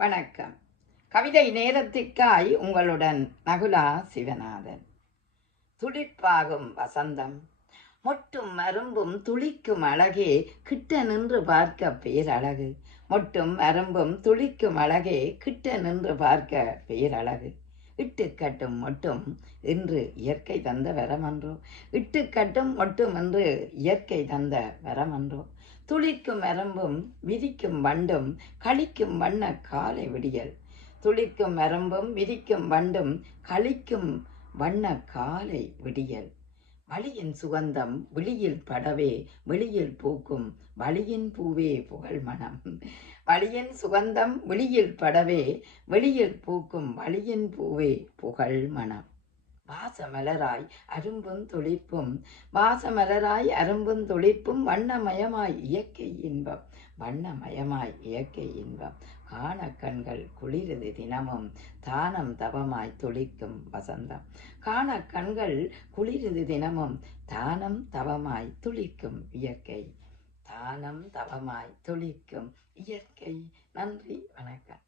வணக்கம். கவிதை நேரத்திற்காய் உங்களுடன் நகுலா சிவநாதன். துளிர்ப்பாகும் வசந்தம், மொட்டும் அரும்பும் துளிக்கும் அழகே, கிட்ட நின்று பார்க்க பேரழகு. மொட்டும் அரும்பும் துளிக்கும் அழகே, கிட்ட நின்று பார்க்க பேரழகு. இட்டுக்கட்டும் மொட்டும் இன்று இயற்கை தந்த வரமன்றோ. இட்டுக்கட்டும் மொட்டும் என்று இயற்கை தந்த வரமன்றோ. துளிக்கும் அரும்பும் விதிக்கும் வண்டும் களிக்கும் வண்ண காலை விடியல். துளிக்கும் அரும்பும் விதிக்கும் வண்டும் களிக்கும் வண்ண காலை விடியல். வழியின் சுகந்தம் விழியில் படவே வெளியில் பூக்கும் வழியின் பூவே புகழ் மனம். வழியின் சுகந்தம் விழியில் படவே வெளியில் பூக்கும் வழியின் பூவே புகழ் மனம். வாசமலராய் அரும்பும் துளிப்பும் வாசமலராய் அரும்பும் துளிப்பும் வண்ணமயமாய் இயற்கை இன்பம். வண்ணமயமாய் இயற்கை இன்பம். காண கண்கள் குளிரது தினமும் தானம் தவமாய் துளிக்கும் வசந்தம். காண கண்கள் குளிரது தினமும் தானம் தவமாய் துளிக்கும் இயற்கை. தானம் தவமாய் துளிக்கும் இயற்கை. நன்றி, வணக்கம்.